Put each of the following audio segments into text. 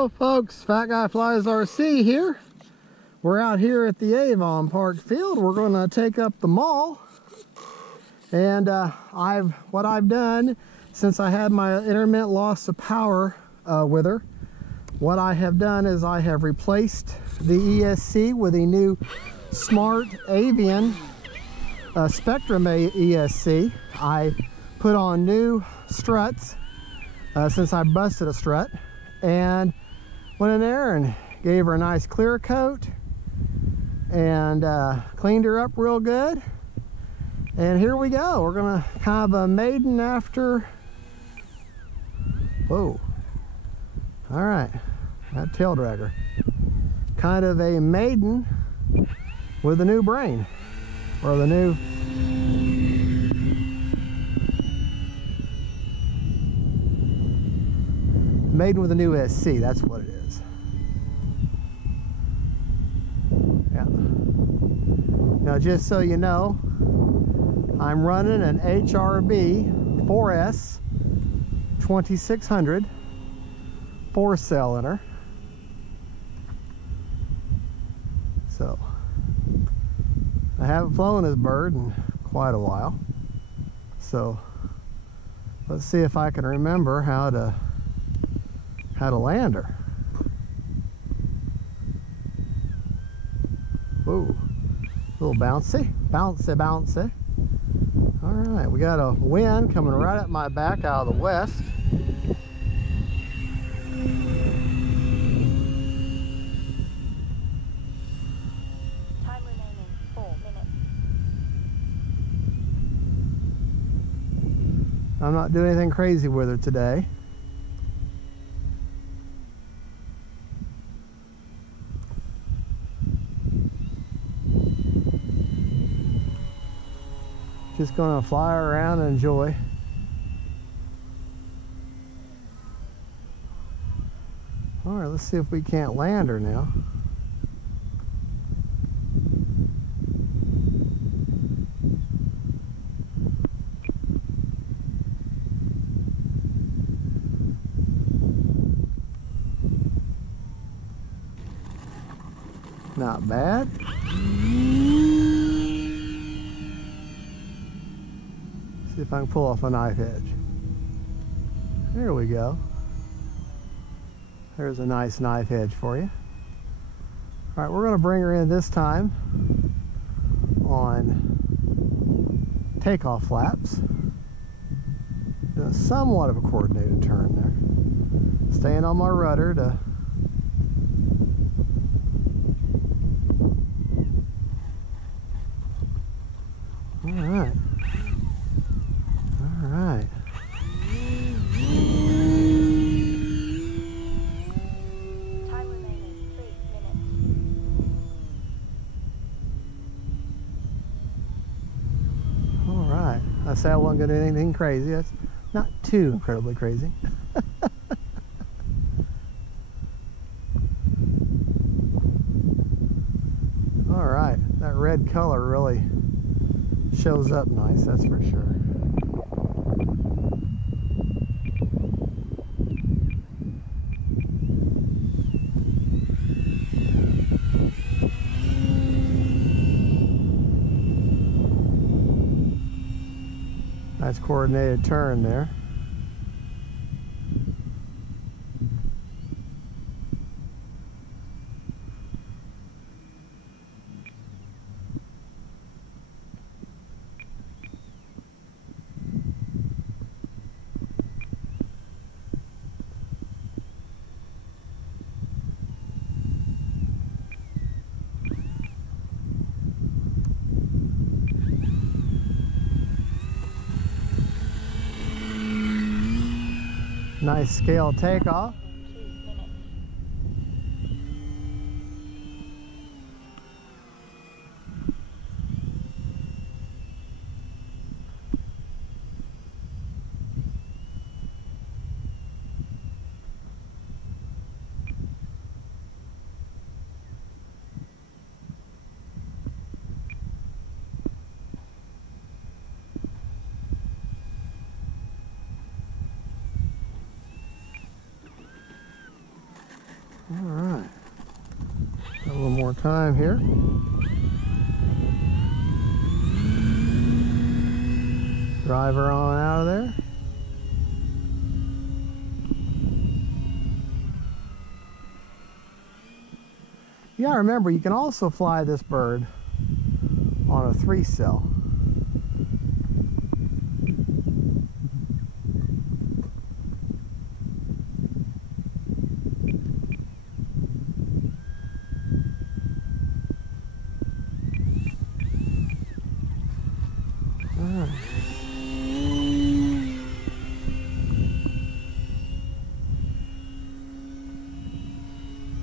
Hello folks, Fat Guy Flies RC here. We're out here at the Avon Park field. We're going to take up the Maule. And what I've done since I had my intermittent loss of power with her, what I have done is I have replaced the ESC with a new Smart Avian Spectrum ESC. I put on new struts since I busted a strut, and went in there and gave her a nice clear coat and cleaned her up real good. And here we go. We're gonna have a maiden after. Whoa. All right, that tail dragger. Kind of a maiden with a new brain, or the new. Maiden with a new SC, that's what it is. Yeah. Now, just so you know, I'm running an HRB 4S 2600 4-cylinder. So, I haven't flown this bird in quite a while. So, let's see if I can remember how to land her. Whoa, a little bouncy, bouncy, bouncy. All right, we got a wind coming right at my back out of the west. Time remaining 4 minutes. I'm not doing anything crazy with her today. Just gonna fly around and enjoy. All right, let's see if we can't land her now. Not bad. See if I can pull off a knife edge. There we go. There's a nice knife edge for you. All right, we're going to bring her in this time on takeoff flaps. Doing somewhat of a coordinated turn there. Staying on my rudder to all right. All right. Time remaining 3 minutes. All right. I said I wasn't going to do anything crazy. That's not too incredibly crazy. All right. That red color really shows up nice, that's for sure. Nice coordinated turn there. Nice scale takeoff. 2 minutes. All right. A little more time here. Drive her on out of there. You gotta remember, you can also fly this bird on a 3-cell.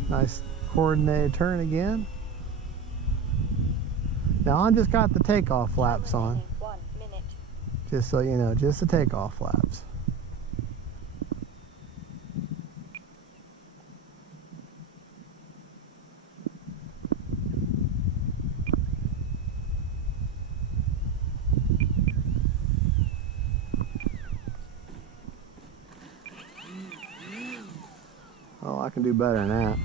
Nice coordinated turn again. Now I just got the takeoff flaps on. 1 minute. Just so you know, just the takeoff flaps. Oh, I can do better than that.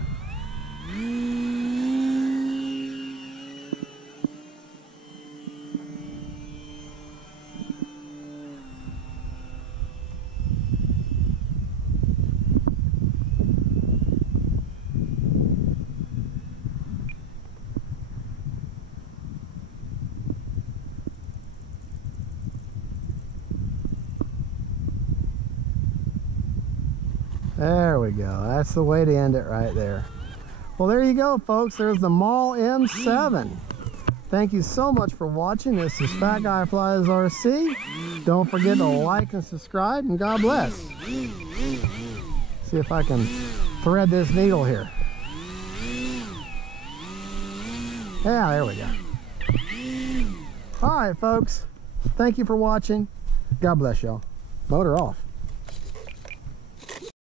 There we go. That's the way to end it right there. Well, there you go, folks. There's the Maule M7. Thank you so much for watching. This is Fat Guy Flies RC. Don't forget to like and subscribe, and God bless. See if I can thread this needle here. Yeah, there we go. All right, folks. Thank you for watching. God bless y'all. Motor off.